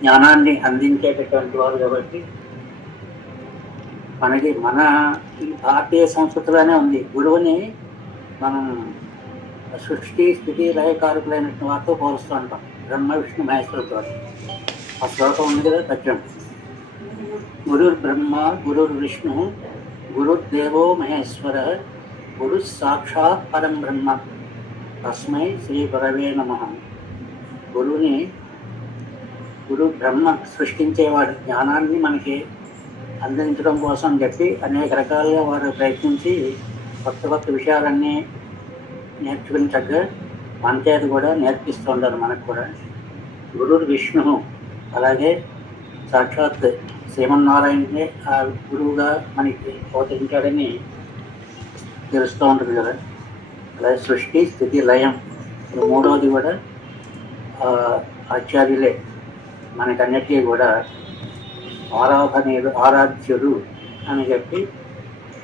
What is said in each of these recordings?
జ్ఞానాన్ని అందించేటటువంటి వారు కాబట్టి మనకి మన భారతీయ సంస్కృతిలోనే ఉంది. గురువుని మనం సృష్టి స్థితి లయకారకులైనటువంటి వారితో పోలుస్తూ ఉంటాం. బ్రహ్మ విష్ణు మహేశ్వరులతో ఆ శ్లోకం ఉంది కదా, పద్యం. గురుర్ బ్రహ్మ గురుర్ విష్ణు గురుర్దేవో మహేశ్వర గురు సాక్షాత్ పరం బ్రహ్మ తస్మై శ్రీ గురవే నమః. గురు బ్రహ్మ సృష్టించేవాడు. జ్ఞానాన్ని మనకి అందించడం కోసం చెప్పి అనేక రకాలుగా వారు ప్రయత్నించి కొత్త కొత్త విషయాలన్నీ నేర్చుకుని చక్కగా మన చేత కూడా నేర్పిస్తూ ఉంటారు మనకు కూడా. గురుడు విష్ణు, అలాగే సాక్షాత్ శ్రీమన్నారాయణే ఆ గురువుగా మనకి అవతరించాడని తెలుస్తూ ఉంటుంది కదా. అలాగే సృష్టి స్థితి లయం మూడవది కూడా ఆచార్యులే మనకన్నిటికీ కూడా ఆరాధ్యుడు అని చెప్పి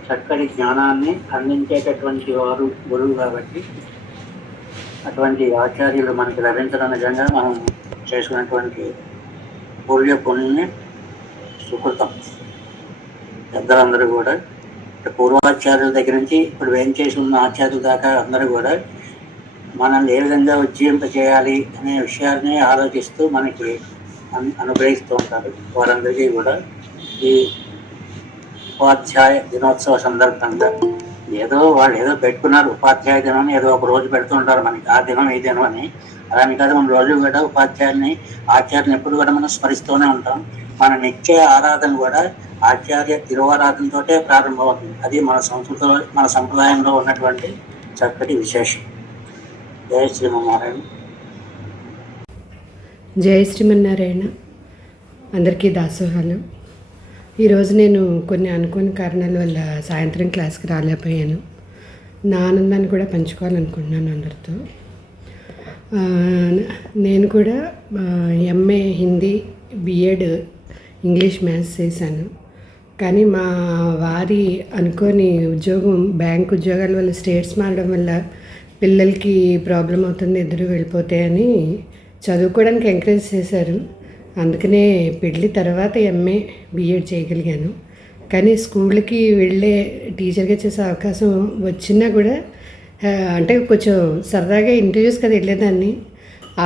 చక్కటి జ్ఞానాన్ని అందించేటటువంటి వారు గురువు కాబట్టి అటువంటి ఆచార్యులు మనకి లభించడం నిజంగా మనం చేసుకున్నటువంటి పుణ్య సుకృతం. పెద్దలందరూ కూడా పూర్వాచార్యుల దగ్గర నుంచి ఇప్పుడు ఏం చేసి ఉన్న ఆచార్యుల దాకా అందరూ కూడా మనల్ని ఏ విధంగా ఉజ్జీవింప చేయాలి అనే విషయాన్ని ఆలోచిస్తూ మనకి అనుగ్రహిస్తూ ఉంటారు. వారందరికీ కూడా ఈ ఉపాధ్యాయ దినోత్సవ సందర్భంగా వాళ్ళు ఏదో పెట్టుకున్నారు, ఉపాధ్యాయ దినం ఏదో ఒక రోజు పెడుతూ ఉంటారు మనకి, ఆ దినం ఈ దినం అని. అలానే కాదు, మన రోజు కూడా ఉపాధ్యాయుల్ని ఆచార్యుని ఎప్పుడు కూడా మనం స్మరిస్తూనే ఉంటాం. మన నిత్య ఆరాధన కూడా ఆచార్య తిరువారాధనతోటే ప్రారంభమవుతుంది. అది మన సంస్కృతిలో మన సంప్రదాయంలో ఉన్నటువంటి చక్కటి విశేషం. జయ శ్రీమన్నారాయణ. జయ శ్రీమన్నారాయణ. అందరికీ దాసోహాలు. ఈరోజు నేను కొన్ని అనుకోని కారణాల వల్ల సాయంత్రం క్లాస్కి రాలేకపోయాను. నా ఆనందాన్ని కూడా పంచుకోవాలనుకుంటున్నాను అందరితో. నేను కూడా MA Hindi, BEd English maths చేశాను. కానీ మా వారి అనుకోని ఉద్యోగం, బ్యాంక్ ఉద్యోగాల వల్ల స్టేట్స్ మారడం వల్ల పిల్లలకి ప్రాబ్లం అవుతుంది, ఇద్దరు వెళ్ళిపోతాయని చదువుకోవడానికి ఎంకరేజ్ చేశారు. అందుకనే పెళ్ళి తర్వాత ఎంఏ బిఎడ్ చేయగలిగాను. కానీ స్కూల్కి వెళ్ళే టీచర్గా చేసే అవకాశం వచ్చినా కూడా అంటే కొంచెం సరదాగా ఇంటర్వ్యూస్ కదా వెళ్ళేదాన్ని.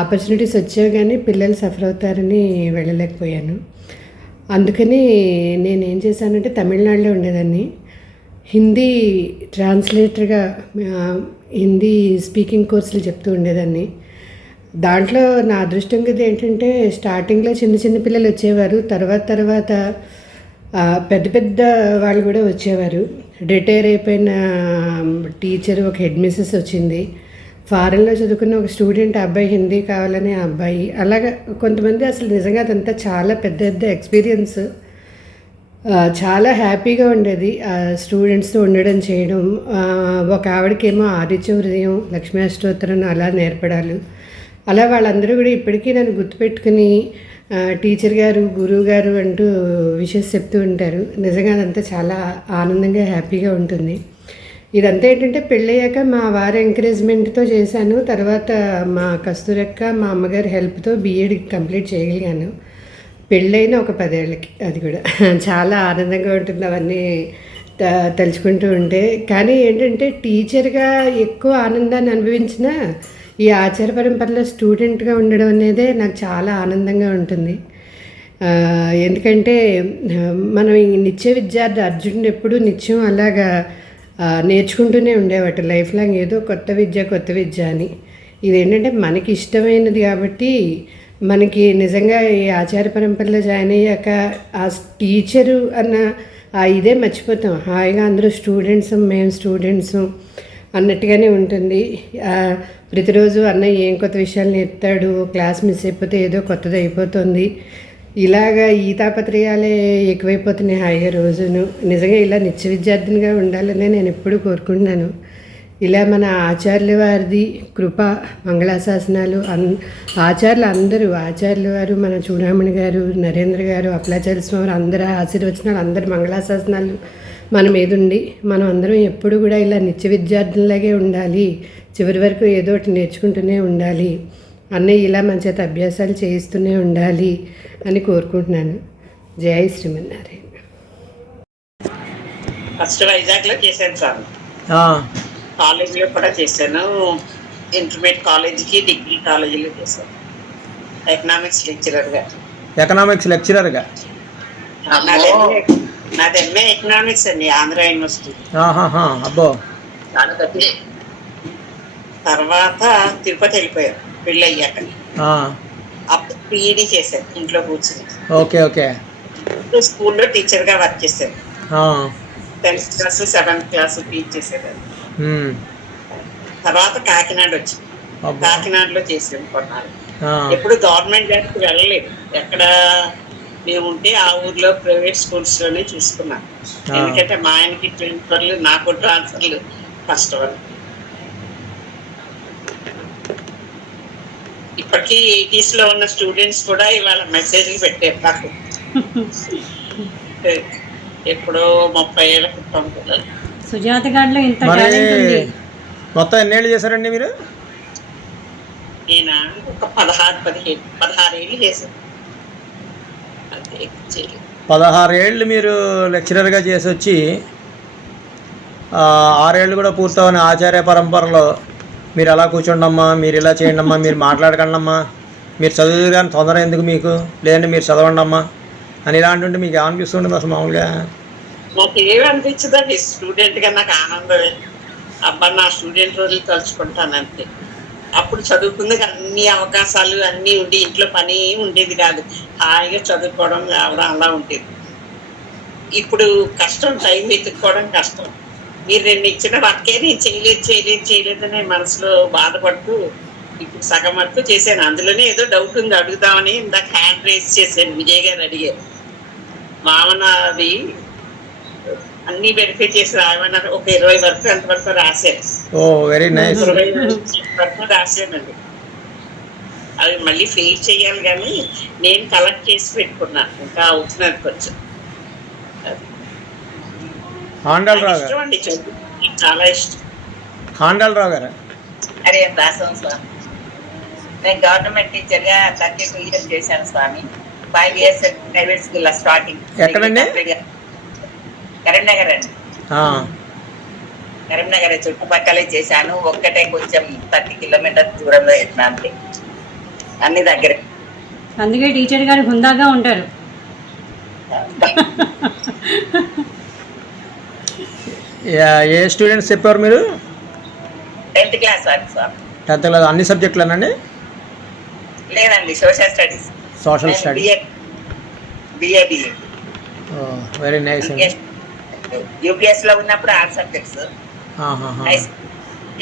ఆపర్చునిటీస్ వచ్చావు కానీ పిల్లలు సఫర్ అవుతారని వెళ్ళలేకపోయాను. అందుకని నేనేం చేశానంటే తమిళనాడులో ఉండేదాన్ని. హిందీ ట్రాన్స్లేటర్గా హిందీ స్పీకింగ్ కోర్సులు చెప్తూ ఉండేదాన్ని. దాంట్లో నా అదృష్టం కదా ఏంటంటే స్టార్టింగ్లో చిన్న చిన్న పిల్లలు వచ్చేవారు, తర్వాత పెద్ద పెద్ద వాళ్ళు కూడా వచ్చేవారు. రిటైర్ అయిపోయిన టీచర్, ఒక హెడ్ మిస్సెస్ వచ్చింది. ఫారెన్లో చదువుకున్న ఒక స్టూడెంట్ అబ్బాయి హిందీ కావాలని అబ్బాయి, అలాగా కొంతమంది. అసలు నిజంగా అదంతా చాలా పెద్ద పెద్ద ఎక్స్పీరియన్స్. చాలా హ్యాపీగా ఉండేది స్టూడెంట్స్తో ఉండడం, చేయడం. ఒక ఆవిడకేమో ఆదిత్య హృదయం, లక్ష్మీ అష్టోత్తరం అలా నేర్పడాలు. అలా వాళ్ళందరూ కూడా ఇప్పటికీ నన్ను గుర్తుపెట్టుకుని టీచర్ గారు, గురువు గారు అంటూ విషెస్ చెప్తూ ఉంటారు. నిజంగా అదంతా చాలా ఆనందంగా, హ్యాపీగా ఉంటుంది. ఇదంతా ఏంటంటే పెళ్ళయ్యాక మా వారి ఎంకరేజ్మెంట్తో చేశాను. తర్వాత మా కస్తూరక్క, మా అమ్మగారి హెల్ప్తో బిఎడ్ కంప్లీట్ చేయగలిగాను. పెళ్ళైన ఒక 10 ఏళ్ళకి. అది కూడా చాలా ఆనందంగా ఉంటుంది అవన్నీ తలుచుకుంటూ ఉంటే. కానీ ఏంటంటే టీచర్గా ఎక్కువ ఆనందాన్ని అనుభవించిన ఈ ఆచార పరంపరలో స్టూడెంట్గా ఉండడం అనేదే నాకు చాలా ఆనందంగా ఉంటుంది. ఎందుకంటే మనం నిత్య విద్యార్థి, అర్జునుడు ఎప్పుడు నిత్యం అలాగా నేర్చుకుంటూనే ఉండేవాడు. లైఫ్ లాంగ్ ఏదో కొత్త విద్య అని. ఇదేంటంటే మనకి ఇష్టమైనది కాబట్టి మనకి నిజంగా ఈ ఆచార పరంపరలో జాయిన్ అయ్యాక ఆ టీచరు అన్న ఇదే మర్చిపోతాం. హాయిగా అందరూ మేము స్టూడెంట్స్ అన్నట్టుగానే ఉంటుంది. ప్రతిరోజు అన్నయ్య ఏం కొత్త విషయాలు నేర్పుతాడు, క్లాస్ మిస్ అయిపోతే ఏదో కొత్తది అయిపోతుంది, ఇలాగా ఈ తాపత్రయాలే ఎక్కువైపోతున్నాయి హాయిగా రోజును. నిజంగా ఇలా నిత్య విద్యార్థినిగా ఉండాలనే నేను ఎప్పుడూ కోరుకుంటున్నాను. ఇలా మన ఆచార్యుల వారిది కృప, మంగళాశాసనాలు, ఆచార్యుల వారు, మన చూడామణి గారు, నరేంద్ర గారు, అప్పలాచార్య స్వామి అందరూ ఆశీర్వచనాలు, అందరి మంగళాశాసనాలు మన మీద ఉండి మనం అందరం ఎప్పుడు కూడా ఇలా నిత్య విద్యార్థులలాగే ఉండాలి, చివరి వరకు ఏదో ఒకటి నేర్చుకుంటూనే ఉండాలి. అన్నయ్య ఇలా మన చేత అభ్యాసాలు చేయిస్తూనే ఉండాలి అని కోరుకుంటున్నాను. జై శ్రీమన్నారాయణ. ఫస్ట్ వైజాగ్లో చేశాను సార్, ఆ, కాలేజీలో కూడా చేశాను, ఇంటర్మీడియట్ కాలేజీకి డిగ్రీ కాలేజీలో చేశాను ఎకనామిక్స్ లెక్చరర్గా. ఎకనామిక్స్ లెక్చరర్గా. నాది ఎంఏ ఎకనామిక్స్ అండి, ఆంధ్ర యూనివర్సిటీ. ఆహాహా, అబ్బో. తర్వాత తిరుపతి వెళ్ళిపోయాను పెళ్ళి అయ్యాక. ఆ, అప్పుడు పీఈడీ చేశాను ఇంట్లో కూర్చుని. Okay okay. స్కూల్లో టీచర్గా వర్క్ చేశాను. ఆ, 10th class 7th class teach చేసేదాన్ని. ఉమ్, తర్వాత కాకినాడ వచ్చింది, అబ్బో. కాకినాడలో చేసాను కొన్నాళ్ళు. ఆ, ఎప్పుడు గవర్నమెంట్ జాబ్కి వెళ్ళలేదు, ఎక్కడ మేము ఉంటే ఆ ఊర్లో ప్రైవేట్ స్కూల్స్ లోనే చూసుకున్నాను. ఎందుకంటే మా ఆయనకి ట్రాన్స్ఫర్లు, నాకు ట్రాన్స్ఫర్లు కష్టం. ఇప్పటికీ 80s లో ఉన్న స్టూడెంట్స్ కూడా ఇవాళ మెసేజ్లు పెట్టారు నాకు. ఎప్పుడో 30 ఏళ్ళ క్రితం పిల్లలు. సుజాత గారిలో ఇంత మరి టాలెంట్ ఉంది. మొత్తం ఎన్నేళ్ళు చేశారండి మీరు? నేను ఒక 16 ఏళ్ళు చేశాను అంతే, చేయలేదు. 16 ఏళ్ళు మీరు లెక్చరర్గా చేసి వచ్చి 6 ఏళ్ళు కూడా పూర్తవని ఆచార్య పరంపరలో మీరు అలా కూర్చోండమ్మా, మీరు ఇలా చేయండి అమ్మా, మీరు మాట్లాడకండి అమ్మా, మీరు చదువు కానీ తొందర ఎందుకు మీకు, లేదంటే మీరు చదవండి అమ్మా అని ఇలా అంటుంటే మీకు ఏమనిపిస్తుంటుంది అసలు మామూలుగా? నాకు ఏమి అనిపించదండి, స్టూడెంట్గా నాకు ఆనందమే. అబ్బా నా స్టూడెంట్ రోజులు తలుచుకుంటాను అంతే. అప్పుడు చదువుకుంది అన్ని అవకాశాలు అన్నీ ఉండి ఇంట్లో పని ఉండేది కాదు, హాయిగా చదువుకోవడం రావడం అలా ఉండేది. ఇప్పుడు కష్టం, టైం వెతుక్కోవడం కష్టం. మీరు 2 ఇచ్చిన వర్కే నేను చేయలేదని మనసులో బాధపడుతూ ఇప్పుడు సగం వరకు చేశాను. అందులోనే ఏదో డౌట్ ఉంది అడుగుదామని ఇందాక హ్యాండ్ రైజ్ చేశాను, విజయ్ గారు అడిగారు. మామనాది అన్ని వెరిఫై చేసి రాయమన్నారు, ఒక 20 వరకు అంతవరకు రాశాను. ఓ వెరీ నైస్. 20 వరకు రాశానండి. అవి మళ్ళీ ఫెయిల్ చేయాలి కానీ నేను కలెక్ట్ చేసి పెట్టుకున్నాను, ఇంకా అవుతున్నది కొంచెం. ఆండాలరావు గారు. ఇష్టం అండి చదువు, చాలా ఇష్టం. ఆండాలరావు గారు. అరే దాసం స్వామి, నేను గవర్నమెంట్ టీచర్గా 32 years చేశాను స్వామి. 5 years ప్రైవేట్ స్కూల్లో స్టార్టింగ్. ఎక్కడండి? కరీంనగర్ అండి. ఆ, కరీంనగర్ చుట్టుపక్కలే చేశాను. ఒక్కటే కొంచెం 30 kilometers దూరంలో చేసిన అంతే, అన్ని దగ్గరే. అందుకే టీచర్ గారు హుందాగా ఉంటారు. ఏ స్టూడెంట్స్ చెప్పారు మీరు? 10th class వరకు స్వామి. 10th క్లాస్ అన్ని సబ్జెక్టులేనండి? లేదండి, social studies. Social study. BA. Very nice అండి. యూపీఎస్ లో ఉన్నప్పుడు 6 subjects, ఆహాహా.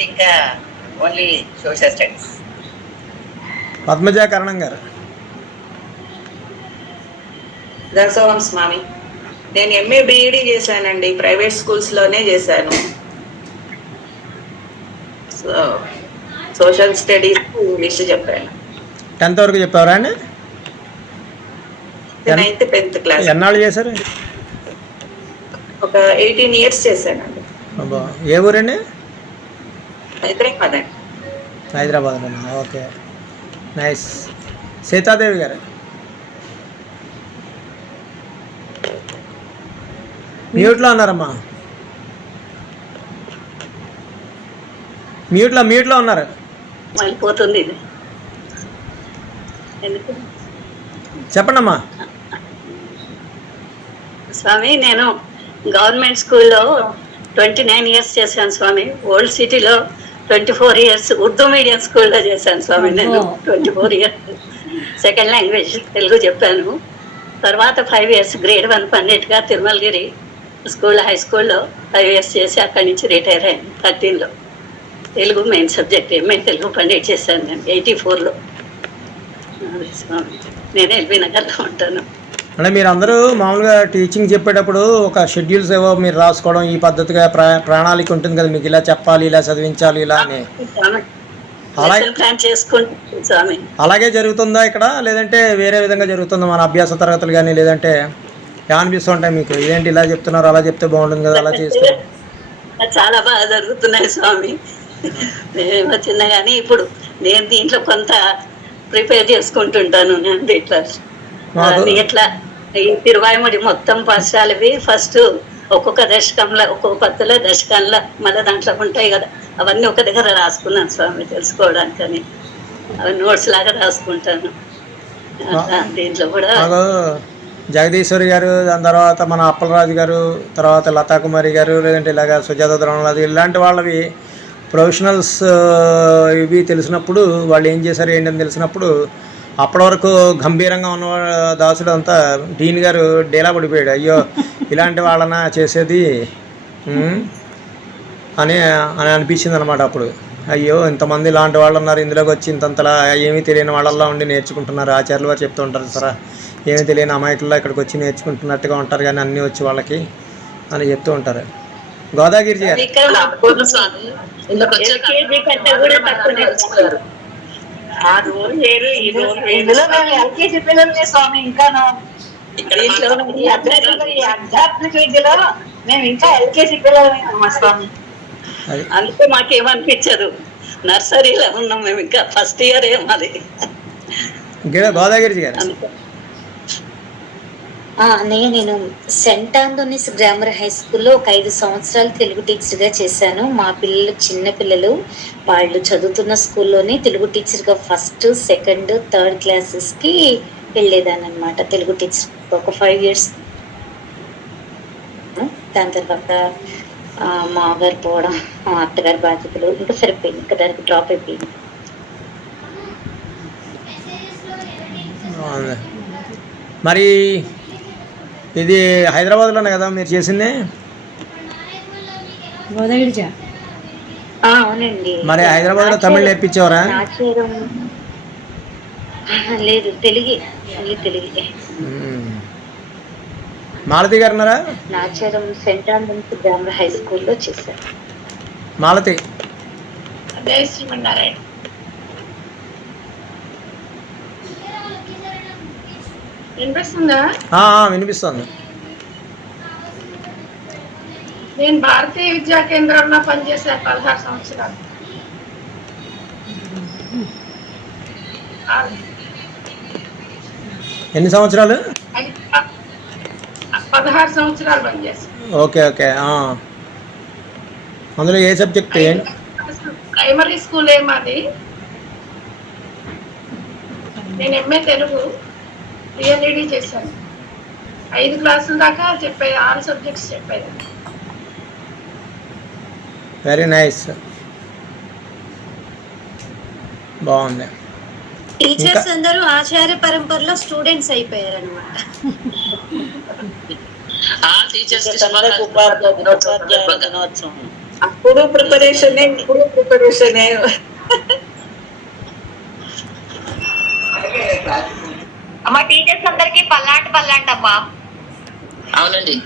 ఇంకా only social studies. Padmaja Karanam గారు. దర్శనం స్వామి, నేను ఎంఏ బిఈడి చేశానండి, ప్రైవేట్ స్కూల్స్లోనే చేశాను. సోషల్ స్టడీస్, ఇంగ్లీష్ చెప్పాను. 10th వరకు చెప్పారా అండి? 9th 10th class. ఎన్నాళ్ళు చేశారు? ఒక 18 years చేశానండి. అబ్బా, ఏ ఊరండి? హైదరాబాద్ అండి. హైదరాబాద్లోనా? Okay, nice. సీతాదేవి గారు. మ్యూట్లో ఉన్నారమ్మా, మ్యూట్లో ఉన్నారు. అయిపోతుంది ఇది. ఎందుకు చెప్పండి అమ్మా. స్వామి, నేను గవర్నమెంట్ స్కూల్లో 29 years చేశాను స్వామి. ఓల్డ్ సిటీలో 24 years ఉర్దూ మీడియం స్కూల్లో చేశాను స్వామి. నేను 24 years సెకండ్ లాంగ్వేజ్ తెలుగు చెప్పాను. తర్వాత 5 years grade 1 పండిట్గా తిరుమలగిరి స్కూల్, హై స్కూల్లో 5 years చేసి అక్కడి నుంచి రిటైర్ అయ్యాను 13లో. Telugu main subject, MA Telugu pandit చేశాను నేను 84లో. నేను ఎల్బీ నగర్లో ఉంటాను. అంటే మీరు అందరూ మామూలుగా టీచింగ్ చెప్పేటప్పుడు ఒక షెడ్యూల్స్ ఏవో మీరు రాసుకోవడం, ఈ పద్ధతిగా ప్రణాళిక ఉంటుంది కదా, మీకు ఇలా చెప్పాలి, ఇలా చదివించాలి, ఇలా అని. అలాగే జరుగుతుందా ఇక్కడ, లేదంటే వేరే విధంగా జరుగుతుందా మన అభ్యాస తరగతులు కానీ? లేదంటే అనిపిస్తుంటాయి మీకు, ఇదేంటి ఇలా చెప్తున్నారు, అలా చెప్తే బాగుంటుంది కదా, అలా చేస్తే? చాలా బాగా జరుగుతున్నాయి స్వామి. చిన్నగానే ఇప్పుడు నేను దీంట్లో కొంత ప్రిపేర్ చేసుకుంటుంటాను నేను ఇట్లా మాకు ఇట్లా ఈ తిరువాయిముడి మొత్తం పర్షాలవి ఫస్ట్ ఒక్కొక్క దశకంలో ఒక్కొక్క పత్తుల దశకంలో మళ్ళీ దాంట్లో ఉంటాయి కదా, అవన్నీ ఒక దగ్గర రాసుకున్నాను స్వామి తెలుసుకోవడానికని. అవి నోట్స్ లాగా రాసుకుంటాను. దీంట్లో కూడా మాకు జగదీశ్వరి గారు, దాని తర్వాత మన అప్పలరాజు గారు, తర్వాత లతా కుమారి గారు, లేదంటే ఇలాగ సుజాత ద్రోణరాజు, ఇలాంటి వాళ్ళవి ప్రొఫెషనల్స్ ఇవి తెలిసినప్పుడు వాళ్ళు ఏం చేశారు ఏంటని తెలిసినప్పుడు అప్పటి వరకు గంభీరంగా ఉన్న దాసుడు అంతా డీన్ గారు డేలా పడిపోయాడు. అయ్యో ఇలాంటి వాళ్ళన చేసేది అని అని అనిపించింది అనమాట. అప్పుడు అయ్యో ఇంతమంది ఇలాంటి వాళ్ళు ఉన్నారు, ఇందులోకి వచ్చి ఇంతంతలా ఏమీ తెలియని వాళ్ళల్లో ఉండి నేర్చుకుంటున్నారు. ఆచార్యులు వారు చెప్తూ ఉంటారు సరే, ఏమీ తెలియని అమాయకుల్లో ఇక్కడికి వచ్చి నేర్చుకుంటున్నట్టుగా ఉంటారు కానీ అన్నీ వచ్చి వాళ్ళకి అని చెప్తూ ఉంటారు. గోదాగిరి గారు LKG కంటే కూడా తక్కువనే ఇస్తున్నారు. ఆ రోజు వేరు ఈ రోజు వేరు. ఇందులో మేము ఎల్కేజీ పిల్లలే స్వామి. ఇంకా ఇక్కడ ఈ ఆధ్యాత్మిక విద్యలో మేము ఇంకా ఎల్కేజీ పిల్లలమే మా స్వామి. అది అందుకే మాకేమనిపించదు, నర్సరీలో ఉన్నాం మేము, ఇంకా ఫస్ట్ ఇయర్ ఏమది. గోదాగిరి గారు నేను సెంట్ ఆంథోనీస్ గ్రామర్ హై స్కూల్లో ఒక 5 సంవత్సరాలు తెలుగు టీచర్గా చేశాను. మా పిల్లలు చిన్న పిల్లలు, వాళ్ళు చదువుతున్న స్కూల్లోనే తెలుగు టీచర్గా ఫస్ట్, సెకండ్, థర్డ్ క్లాసెస్కి వెళ్ళేదాన్ని అనమాట. తెలుగు టీచర్ ఒక 5 years. దాని తర్వాత మా గారు పోవడం, మా అత్తగారి బాధ్యతలు ఇంకా సరిపోయింది, ఇంకా దానికి డ్రాప్ అయిపోయింది. మరి ఇది హైదరాబాద్లోనే కదా మీరు చేసింది? గోదాగిరిజా అవునండి. మరి హైదరాబాద్లో తమిళ్ నేర్పించేవారా? ఆచారం లేదు, తెలుగే, ఓన్లీ తెలుగే. మాలతి గారు ఉన్నారా? Nacharam Saint Anthony's grammar high స్కూల్లో చేశారు. మాలతి అదే శ్రీమన్నారాయణ. వినిపిస్తుందా? వినిపిస్తుంది. నేను భారతీయ విద్యా కేంద్రంలో పనిచేసే 16 సంవత్సరాలు. ఎన్ని సంవత్సరాలు? 16 సంవత్సరాలు పనిచేస్తాను. Okay okay. అందులో ఏ సబ్జెక్ట్? ప్రైమరీ స్కూల్ ఏమాది. నేను ఎంఏ తెలుగు డిఎల్ఈడి చేశాను. 5 క్లాసుల దాకా చెప్పేది, 6 సబ్జెక్ట్స్ చెప్పేది. వెరీ నైస్, బాగుంది. టీచర్స్ అందరూ ఆచార్య పరంపరలో స్టూడెంట్స్ అయిపోయారు అనమాట. అప్పుడు ప్రిపరేషన్, ఇప్పుడు ప్రిపరేషన్. అమ్మా టీచర్స్ అందరికి పల్లాంటి అమ్మా. అవునండి,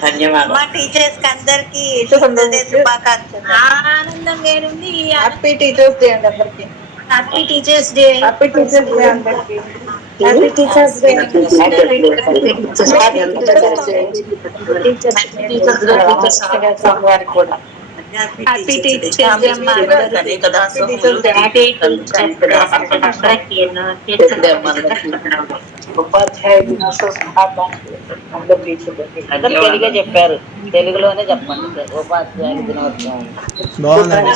ధన్యవాదాలు. మా టీచర్స్ అందరికి శుభాకాంక్షలు. ఆనందం వేరుంది. హ్యాపీ టీచర్స్ డే అండి అందరికి. Happy teachers day. Happy teachers day అందరికి. Happy teachers day. కూడా హ్యాపీ టీచర్స్ డే అమ్మా. ఉపాధ్యాయ దినోత్సవ శుభాకాంక్షలు. అందరూ తెలుగే చెప్పారు, తెలుగులోనే చెప్పండి. ఉపాధ్యాయ దినోత్సవం బాగుందండి.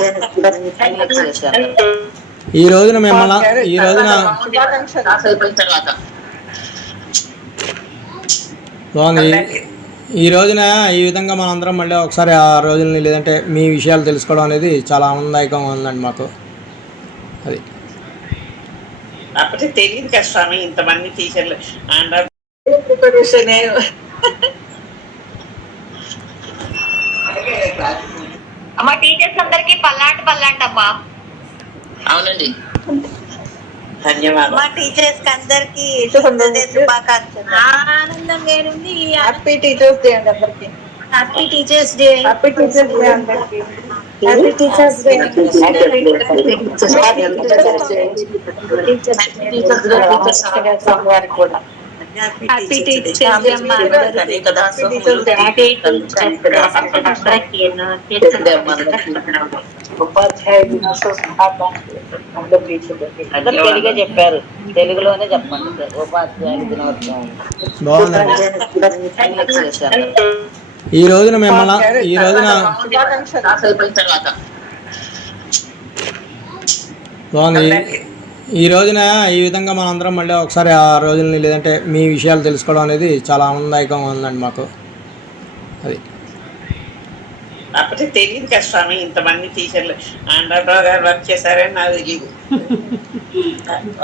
ఈ రోజున మిమ్మల్ని బాగుంది. ఈ రోజున ఈ విధంగా మనందరం మళ్ళీ ఒకసారి ఆ రోజుల్ని లేదంటే మీ విషయాలు తెలుసుకోవడం అనేది చాలా ఆనందదాయకంగా ఉందండి మాకు. అది అప్పటి తెలియదు కదా స్వామి, ఇంతమంది టీచర్లు. ప్రిపరేషన్. అమ్మా టీచర్స్ అందరికి పల్లాంటి అమ్మా. అవునండి, ధన్యవాదాలు. మా టీచర్స్ అందరికి శుభాకాంక్షలు. ఆనందం వేరుంది. హ్యాపీ టీచర్స్ డే అండి అందరికి. Happy teachers day. Happy teachers day అందరికి. Happy teachers day. కూడా హ్యాపీ టీచర్స్ డే అమ్మా. అందరికి. ఉపాధ్యాయ దినోత్సవ శుభాకాంక్షలు అందరూ టీచర్లకి. అందరూ తెలుగే చెప్పారు, తెలుగులోనే చెప్పండి సార్. ఉపాధ్యాయుల దినోత్సవం బాగుందండి. చేశారు. ఈ రోజున మిమ్మల్ని ఈ రోజున బాగుంది. ఈ రోజున ఈ విధంగా మనందరం మళ్ళీ ఒకసారి ఆ రోజుల్ని లేదంటే మీ విషయాలు తెలుసుకోవడం అనేది చాలా ఆనందదాయకంగా ఉందండి మాకు. అది అప్పటికి తెలియదు కదా స్వామి, ఇంతమంది టీచర్లు ఆంధ్రరావు గారు వర్క్ చేశారని నాకు తెలియదు.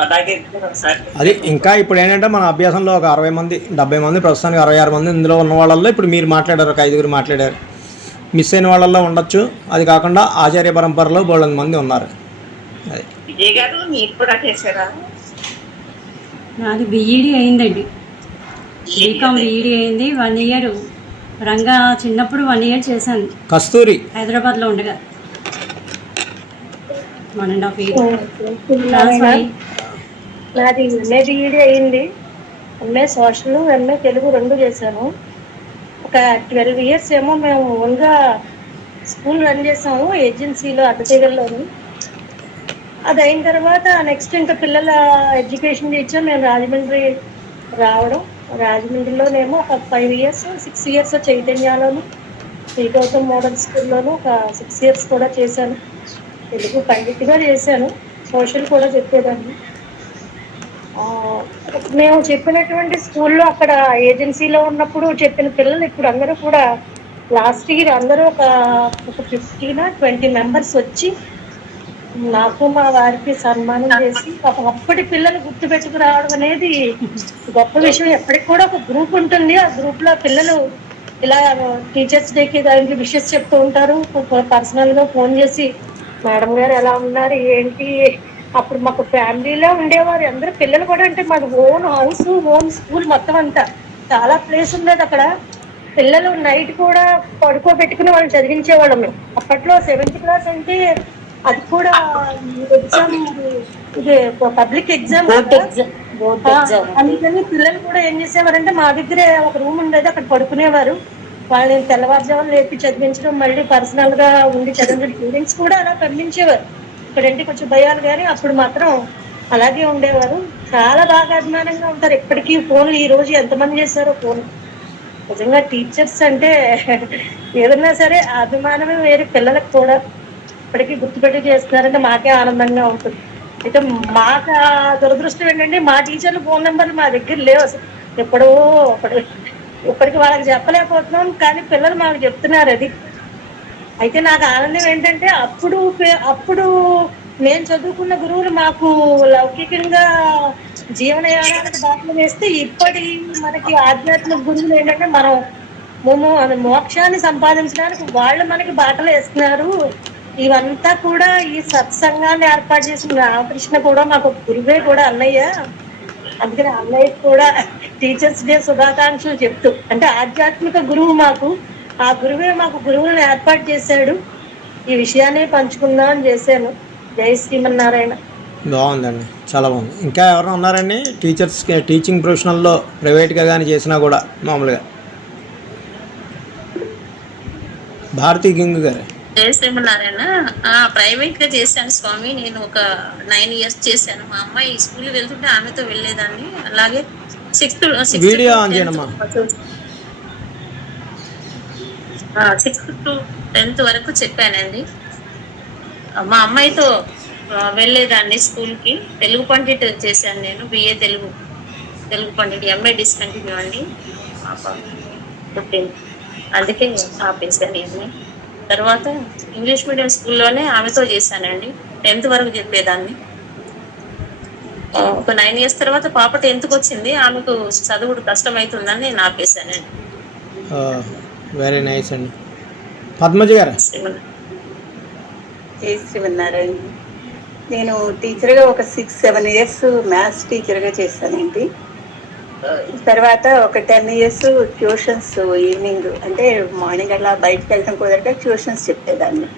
అలాగే ఒకసారి అది ఇంకా ఇప్పుడు ఏంటంటే మన అభ్యాసంలో ఒక 60 మంది 70 మంది ప్రస్తుతానికి 66 మంది ఇందులో ఉన్న వాళ్ళల్లో ఇప్పుడు మీరు మాట్లాడారు, ఒక 5గురు మాట్లాడారు. మిస్ అయిన వాళ్ళల్లో ఉండొచ్చు. అది కాకుండా ఆచార్య పరంపరలో బోళ్ళంత మంది ఉన్నారు. అది విజయ్ గారు మీరు కూడా చేశారా? నాది బీఈడి అయిందండి, బీకామ్ బీఈడి అయింది. 1 ఇయర్ రంగా చిన్నప్పుడు 1 ఇయర్ చేశాను కస్తూరి హైదరాబాద్లో ఉండగా. 1.5 ఇయర్. నాది ఎంఏ బీఈడి అయింది. ఎంఏ సోషల్, ఎంఏ తెలుగు 2 చేశాను. ఒక 12 ఇయర్స్ ఏమో మేము ఓన్గా స్కూల్ రన్ చేసాము ఏజెన్సీలో అడ్డతీగల్లోని. అది అయిన తర్వాత నెక్స్ట్ ఇంకా పిల్లల ఎడ్యుకేషన్ టీచర్ నేను రాజమండ్రి రావడం. రాజమండ్రిలోనేమో ఒక 5 ఇయర్స్ 6 ఇయర్స్ చైతన్యలోను, శ్రీ గౌతమ్ మోడల్ స్కూల్లోను ఒక 6 ఇయర్స్ కూడా చేశాను. తెలుగు పండిట్గా చేశాను, సోషల్ కూడా చెప్పేదాన్ని. మేము చెప్పినటువంటి స్కూల్లో అక్కడ ఏజెన్సీలో ఉన్నప్పుడు చెప్పిన పిల్లలు ఇప్పుడు అందరూ కూడా లాస్ట్ ఇయర్ అందరూ ఒక 15-20 మెంబర్స్ వచ్చి నాకు మా వారికి సన్మానం చేసి అప్పటి పిల్లలు గుర్తు పెట్టుకు రావడం అనేది గొప్ప విషయం. ఎప్పటికి కూడా ఒక గ్రూప్ ఉంటుంది, ఆ గ్రూప్ లో పిల్లలు ఇలా టీచర్స్ డేకి దానికి విషెస్ చెప్తూ ఉంటారు. పర్సనల్ గా ఫోన్ చేసి మేడం గారు ఎలా ఉన్నారు ఏంటి. అప్పుడు మాకు ఫ్యామిలీలో ఉండేవారు అందరూ పిల్లలు కూడా. అంటే మాది ఓన్ హౌస్, ఓన్ స్కూల్, మొత్తం అంతా చాలా ప్లేస్ ఉండేది అక్కడ. పిల్లలు నైట్ కూడా పడుకోబెట్టుకుని వాళ్ళు చదివించేవాళ్ళం మేము. అప్పట్లో 7th క్లాస్ అంటే అది కూడా ఎగ్జామ్, ఇది పబ్లిక్ ఎగ్జామ్. అందుకని పిల్లలు కూడా ఏం చేసేవారంటే మా దగ్గరే ఒక రూమ్ ఉండేది, అక్కడ పడుకునేవారు. వాళ్ళని తెల్లవారుజామున లేపి చదివించడం, మళ్ళీ పర్సనల్ గా ఉండి చదివించడం. పేరెంట్స్ కూడా అలా పంపించేవారు. ఇక్కడంటే కొంచెం భయాలు, కానీ అప్పుడు మాత్రం అలాగే ఉండేవారు. చాలా బాగా అభిమానంగా ఉంటారు ఎప్పటికీ. ఫోన్లు ఈ రోజు ఎంతమంది చేశారో ఫోన్. నిజంగా టీచర్స్ అంటే ఏదన్నా సరే అభిమానమే వేరే. పిల్లలకు కూడా ఇప్పటికీ గుర్తుపెట్టి చేస్తున్నారంటే మాకే ఆనందంగా ఉంటుంది. అయితే మాకు దురదృష్టం ఏంటంటే మా టీచర్లు ఫోన్ నెంబర్లు మా దగ్గర లేవు అసలు. ఎప్పుడో ఇప్పటికి వాళ్ళకి చెప్పలేకపోతున్నాం, కానీ పిల్లలు మాకు చెప్తున్నారు అది. అయితే నాకు ఆనందం ఏంటంటే అప్పుడు నేను చదువుకున్న గురువులు మాకు లౌకికంగా జీవనయానానికి బాటలు వేస్తే, ఇప్పటి మనకి ఆధ్యాత్మిక గురువులు ఏంటంటే మనం మోక్షాన్ని సంపాదించడానికి వాళ్ళు మనకి బాటలు వేస్తున్నారు. ఇవంతా కూడా ఈ సత్సంగాన్ని ఏర్పాటు చేసిన రామకృష్ణ కూడా మాకు గురువే కూడా అన్నయ్య. అందుకని అన్నయ్య కూడా టీచర్స్ డే శుభాకాంక్షలు చెప్తూ, అంటే ఆధ్యాత్మిక గురువు మాకు, ఆ గురువే మాకు గురువులను ఏర్పాటు చేశాడు. ఈ విషయాన్ని పంచుకుందామని చేశాను. జై శ్రీమన్నారాయణ. బాగుందండి, చాలా బాగుంది. ఇంకా ఎవరైనా ఉన్నారండి టీచర్స్, టీచింగ్ ప్రొఫెషనల్లో ప్రైవేట్గా కానీ చేసినా కూడా మామూలుగా? భారతీ గింగ్ గారు. జయశ్రీమన్నారాయణ. ప్రైవేట్ గా చేశాను స్వామి. నేను ఒక 9 ఇయర్స్ చేశాను. మా అమ్మాయి స్కూల్ వెళ్తుంటే ఆమెతో వెళ్ళేదాన్ని. అలాగే 6th video on చేయనమ్మా. 6th to 10th వరకు చెప్పానండి. మా అమ్మాయితో వెళ్ళేదాన్ని స్కూల్కి. తెలుగు పండిట్ చేశాను నేను, BA Telugu pandit. MA discontinue అండి, అందుకే ఆపేసాను ఎంఏ. తర్వాత ఇంగ్లీష్ మీడియం స్కూల్లోనే ఆమెతో చేశానండి. 10th వరకు చెప్పేదాన్ని. ఒక 9 ఇయర్స్ తర్వాత పాప 10th వచ్చింది. ఆమెకు చదువుడు కష్టమవుతుందని నేను ఆపేశానండి. వెరీ నైస్ అండి. పద్మజ గారు. జై శ్రీమన్నారాయణ. నేను టీచర్గా ఒక 6-7 ఇయర్స్ మ్యాథ్స్ టీచర్గా చేశానండి. తర్వాత ఒక 10 ఇయర్స్ ట్యూషన్స్, ఈవినింగ్ అంటే మార్నింగ్ అట్లా బయటకు వెళ్ళడం కుదరక ట్యూషన్స్ చెప్పేదాన్ని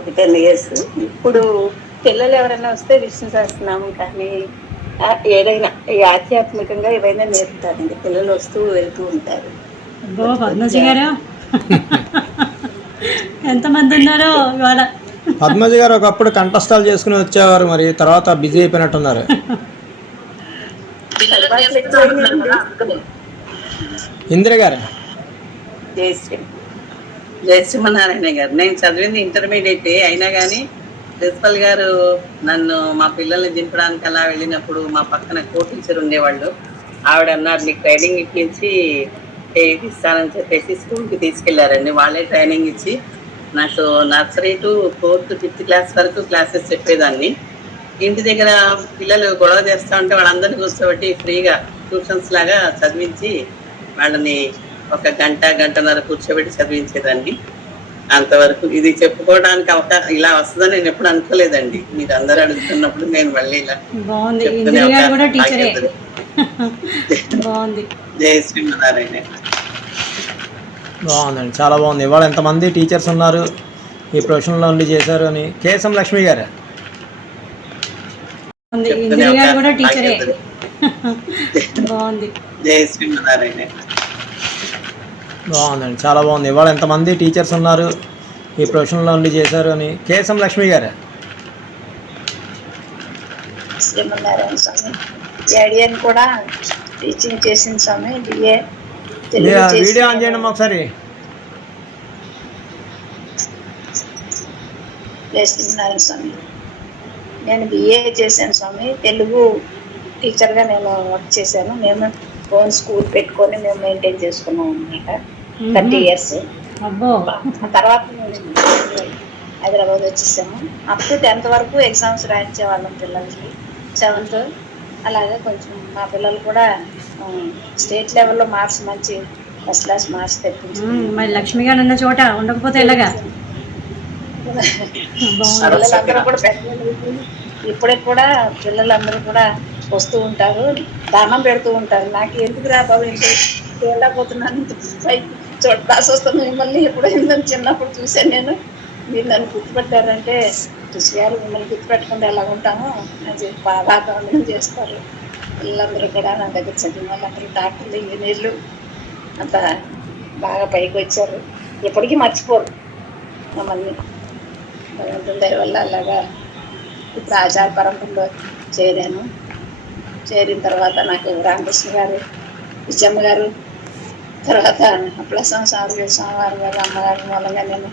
ఒక 10 ఇయర్స్. ఇప్పుడు పిల్లలు ఎవరైనా వస్తే విష్ణు సహస్రనామం కానీ ఏదైనా ఆధ్యాత్మికంగా ఏవైనా నేర్పుతారండి. పిల్లలు వస్తూ వెళ్తూ ఉంటారు. పద్మజ గారు ఎంతమంది ఉన్నారో ఇవాళ. పద్మజ గారు ఒకప్పుడు కంఠస్థాలు చేసుకుని వచ్చేవారు, మరి తర్వాత బిజీ అయిపోయినట్టున్నారు. పిల్లలు నేర్పుతున్నారు కదా, అందుకని. ఇందిర గారు. జయశ్రీమనారాయణ గారు, నేను చదివింది ఇంటర్మీడియట్ అయినా కానీ ప్రిన్సిపల్ గారు నన్ను మా పిల్లల్ని దింపడానికి అలా వెళ్ళినప్పుడు మా పక్కన కో టీచర్ ఉండేవాళ్ళు. ఆవిడ అన్నారు, నీకు ట్రైనింగ్ ఇప్పించి ఇది ఇస్తానని చెప్పేసి స్కూల్కి తీసుకెళ్లారండి. వాళ్ళే ట్రైనింగ్ ఇచ్చి నాకు nursery to 4th 5th class వరకు క్లాసెస్ చెప్పేదాన్ని. ఇంటి దగ్గర పిల్లలు గొడవ చేస్తూ ఉంటే వాళ్ళందరినీ కూర్చోబెట్టి ఫ్రీగా ట్యూషన్స్ లాగా చదివించి వాళ్ళని ఒక గంటన్నర కూర్చోబెట్టి చదివించేదాన్ని. అంతవరకు ఇది చెప్పుకోవడానికి ఇలా వస్తుందని నేను ఎప్పుడు అనుకోలేదండి. మీరు అందరూ అడుగుతున్నప్పుడు నేను మళ్ళీ ఇలా బాగుంది. చెప్తూనే ఇందిరా గారు కూడా ఒక టీచరే. భాగ్యత. బాగుంది. జయ శ్రీమన్నారాయణ. బాగుందండి, చాలా బాగుంది. ఇవాళ ఎంతమంది టీచర్స్ ఉన్నారు ఈ ప్రొఫెషన్లో ఉండి చేశారు అని. కేశం లక్ష్మి గారు. బాగుంది. చెప్తూనే ఇందిరా గారు కూడా ఒక టీచరే. భాగ్యత. బాగుంది. జయ శ్రీమన్నారాయణ. బాగుందండి, చాలా బాగుంది. ఇవాళ ఎంతమంది టీచర్స్ ఉన్నారు ఈ ప్రొఫెషన్లో ఉండి చేశారు అని. కేశం లక్ష్మి గారు. శ్రీమన్నారాయణ స్వామి ఏడియన్ కూడా టీచింగ్ చేసిన స్వామి. బిఏ వీడియో ఆన్ చేయండి అమ్మా ఒకసారి. శ్రీమన్నారాయణ స్వామి నేను బిఏ చేశాను స్వామి. తెలుగు టీచర్గా నేను వర్క్ చేశాను. మేము ఓన్ స్కూల్ పెట్టుకొని మేము మెయింటైన్ చేసుకున్నాం అన్నమాట 30 years. అబ్బో. ఆ తర్వాత మేము హైదరాబాద్ వచ్చేసాము. అప్ టు 10th వరకు ఎగ్జామ్స్ రాయించేవాళ్ళం పిల్లలకి. 7th అలాగే కొంచెం మా పిల్లలు కూడా స్టేట్ లెవెల్లో మార్క్స్ మంచి ఫస్ట్ క్లాస్ మార్క్స్ తెప్పించారు. మరి లక్ష్మి గారు ఉన్న చోట ఉండకపోతే ఎలాగా? పిల్లలందరూ కూడా పెద్దలు ఇప్పటికి కూడా పిల్లలందరూ కూడా వస్తూ ఉంటారు, దానం పెడుతూ ఉంటారు. నాకు ఎందుకు రా బాబు ఇంటి వెళ్ళకపోతున్నాను, చోట క్లాస్ వస్తాను మిమ్మల్ని ఎప్పుడో చిన్నప్పుడు చూసాను నేను. మీరు నన్ను గుర్తుపెట్టారంటే ఋషి గారు మిమ్మల్ని గుర్తుపెట్టకుండా ఎలా ఉంటామో అని చెప్పి బాగా ఆనందం చేస్తారు. పిల్లలందరూ కూడా నా దగ్గర చదివిన వాళ్ళందరూ డాక్టర్లు, ఇంజనీర్లు అంతా బాగా పైకి వచ్చారు. ఎప్పటికీ మర్చిపోరు మమ్మల్ని. భగవంతుని దయ వల్ల అలాగా ఇప్పుడు ఆచార పరంపరలో చేరాను. చేరిన తర్వాత నాకు రామకృష్ణ గారు, విజయమ్మ గారు, తర్వాత అప్లసం స్వామివారి గారు, అమ్మగారి మూలంగా నేను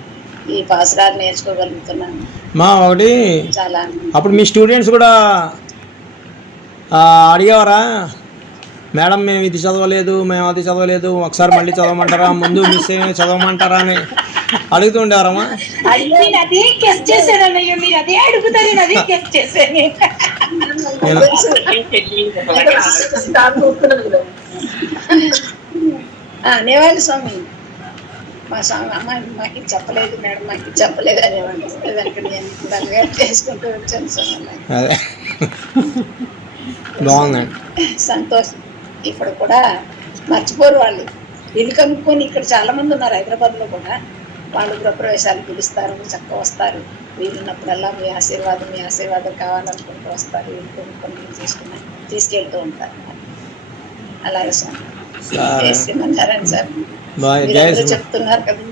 ఈ పాసురాలు నేర్చుకోగలుగుతున్నాను. మా ఒకటి చాలా అప్పుడు మీ స్టూడెంట్స్ కూడా అడిగేవారా, మేడం మేము ఇది చదవలేదు, మేము అది చదవలేదు, ఒకసారి మళ్ళీ చదవమంటారా, ముందు మిస్ ఏమి చదవమంటారా అని అడుగుతూ ఉండేవారమ్మా? అదే గెస్ చేశానయ్యో, మీరు అదే అడుగుతారు, నేను అదే గెస్ చేశాను. అనేవాళ్ళు స్వామి, మా స్వామి అమ్మాయి మాకు చెప్పలేదు మేడం, మాకు చెప్పలేదు అనేవాళ్ళు. వెనక నేను బలగా చేసుకుంటూ వచ్చాను స్వామి. అదే బాగుందండి, సంతోషం. ఇప్పుడు కూడా మర్చిపోరు వాళ్ళు. ఇల్లు కనుక్కొని ఇక్కడ చాలా మంది ఉన్నారు హైదరాబాద్లో కూడా. వాళ్ళు గృహప్రవేశాలు పిలుస్తారు, చక్కగా వస్తారు. వీలున్నప్పుడల్లా మీ ఆశీర్వాదం కావాలనుకుంటూ వస్తారు. ఇల్లు కొనుక్కొని చేసుకుని తీసుకెళ్తూ ఉంటారు. అలాగే స్వామి. శ్రీమన్నారాయణ సార్ మీరు చెప్తున్నారు కదా,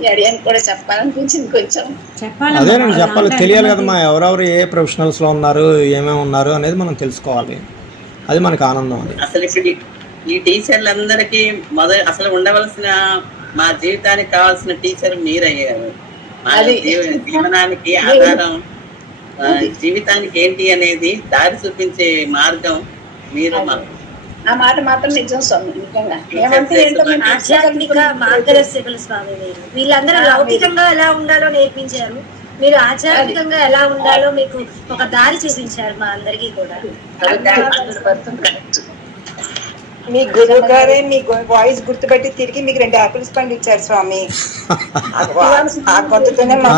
ఈ అడియానికి కూడా చెప్పాలనిపించింది కొంచెం. అదేనండి, చెప్పాలి, తెలియాలి కదమ్మా ఎవరెవరు ఏ ప్రొఫెషనల్స్లో ఉన్నారు, ఏమేమి ఉన్నారు అనేది మనం తెలుసుకోవాలి. అది మనకు ఆనందం. అది అసలు ఇప్పుడు ఈ టీచర్లందరికీ అసలు ఉండవలసిన మా జీవితానికి కావాల్సిన టీచర్ మీరయ్యారు. మా జీవనానికి ఆధారం, జీవితానికి ఏంటి అనేది దారి చూపించే మార్గం మీరు. ఆ మాట మాత్రం నిజం స్వామి, నిజంగా. ఏమంటే ఆధ్యాత్మిక మార్గదర్శకులు స్వామి మీరు. వీళ్ళందరూ లౌకికంగా ఎలా ఉండాలో నేర్పించారు, మీరు ఆధ్యాత్మికంగా ఎలా ఉండాలో మీకు ఒక దారి చూపించారు మా అందరికీ కూడా. మీ గురువు గారే మీ వాయిస్ గుర్తుపెట్టి తిరిగి మీకు 2 యాపిల్స్ పండు ఇచ్చారు స్వామి.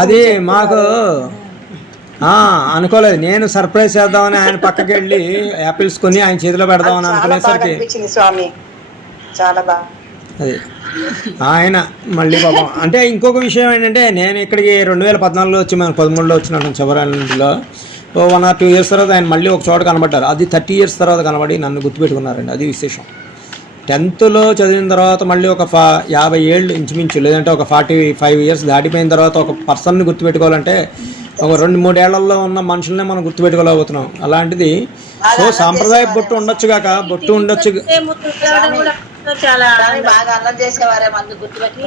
అది మాకు అనుకోలేదు. నేను సర్ప్రైజ్ చేద్దామని ఆయన పక్కకి వెళ్ళి యాపిల్స్ కొని ఆయన చేతిలో పెడదామని అనుకునేసరికి స్వామి చాలా బాగా అది ఆయన మళ్ళీ పాపం. అంటే ఇంకొక విషయం ఏంటంటే, నేను ఇక్కడికి 2014లో వచ్చి మనం 13లో వచ్చినాను చివరిలో. 1 or 2 years తర్వాత ఆయన మళ్ళీ ఒక చోట కనబడ్డారు. అది 30 years తర్వాత కనబడి నన్ను గుర్తుపెట్టుకున్నారండి. అది విశేషం. 10th చదివిన తర్వాత మళ్ళీ ఒక 50 ఏళ్ళు ఇంచుమించు, లేదంటే ఒక 45 ఇయర్స్ దాటిపోయిన తర్వాత ఒక పర్సన్ని గుర్తుపెట్టుకోవాలంటే ఒక 2-3 ఏళ్లలో ఉన్న మనుషులనే మనం గుర్తుపెట్టుకోలేకపోతున్నాం. అలాంటిది సో సాంప్రదాయ బొట్టు ఉండొచ్చు కాక బొట్టు ఉండొచ్చు. చాలా బాగా అల్లరి చేసేవారే మంది గుర్తుపెట్టి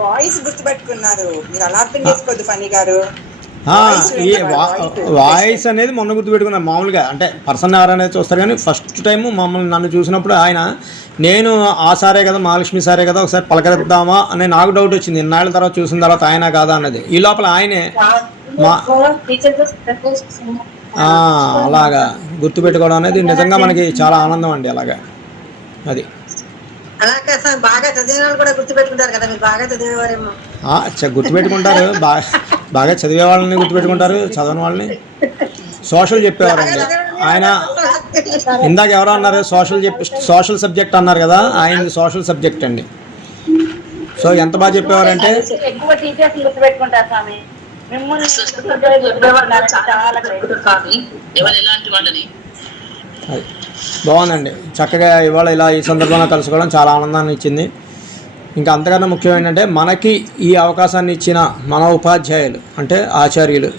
వాయిస్ గుర్తుపెట్టుకున్నారు. మీరు అలా అర్థం చేసుకోవద్దు ఫనీ గారు. ఈ వాయిస్ అనేది మొన్న గుర్తుపెట్టుకున్నాను. మామూలుగా అంటే పర్సన్ ఎవరనేది చూస్తారు, కానీ ఫస్ట్ టైం నన్ను చూసినప్పుడు నేను ఆ సారే కదా, మహాలక్ష్మి సారే కదా, ఒకసారి పలకరిద్దామా అని నాకు డౌట్ వచ్చింది. ఇన్నాళ్ళ తర్వాత చూసిన తర్వాత ఆయన కాదా అన్నది. ఈ లోపల ఆయనే అలాగా గుర్తుపెట్టుకోవడం అనేది నిజంగా మనకి చాలా ఆనందం అండి. అలాగా అది అలాగే బాగా చదివిన వాళ్ళు కూడా గుర్తుపెట్టుకుంటారు కదా, మీరు బాగా చదివేవారేమో. గుర్తుపెట్టుకుంటారు, బాగా చదివే వాళ్ళని గుర్తుపెట్టుకుంటారు, చదవని వాళ్ళని. సోషల్ చెప్పేవారండి ఆయన. ఇందాక ఎవరో అన్నారు సోషల్ సబ్జెక్ట్ అన్నారు కదా, ఆయనది సోషల్ సబ్జెక్ట్ అండి. సో ఎంత బాగా చెప్పేవారంటే ఎక్కువ టీచర్స్ గుర్తుపెట్టుకుంటారు స్వామి. అది బాగుందండి. చక్కగా ఇవాళ ఇలా ఈ సందర్భంగా కలుసుకోవడం చాలా ఆనందాన్ని ఇచ్చింది. ఇంకా అంతకన్నా ముఖ్యం ఏంటంటే మనకి ఈ అవకాశాన్ని ఇచ్చిన మన ఉపాధ్యాయులు అంటే ఆచార్యులు,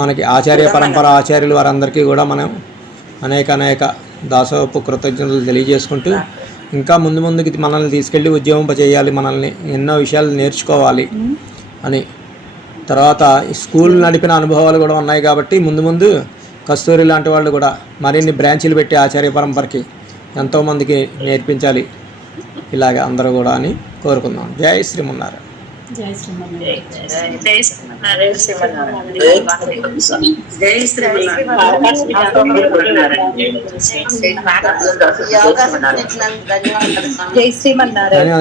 మనకి ఆచార్య పరంపర ఆచార్యులు వారందరికీ కూడా మనం అనేక దాసోపు కృతజ్ఞతలు తెలియజేసుకుంటూ ఇంకా ముందుకి మనల్ని తీసుకెళ్ళి ఉద్యమింపజేయాలి, మనల్ని ఎన్నో విషయాలు నేర్చుకోవాలి అని. తర్వాత స్కూల్ నడిపిన అనుభవాలు కూడా ఉన్నాయి కాబట్టి ముందు కస్తూరి లాంటి వాళ్ళు కూడా మరిన్ని బ్రాంచీలు పెట్టి ఆచార్య పరంపరకి ఎంతోమందికి నేర్పించాలి ఇలాగ అందరూ కూడా అని కోరుకుందాం. జై శ్రీమన్నారాయణ.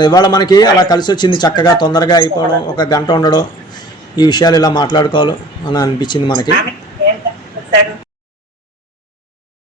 ఇవాళ మనకి అలా కలిసి వచ్చింది, చక్కగా తొందరగా అయిపోవడం, 1 గంట ఉండడం, ఈ విషయాలు ఇలా మాట్లాడుకోవాలి అని అనిపించింది మనకి.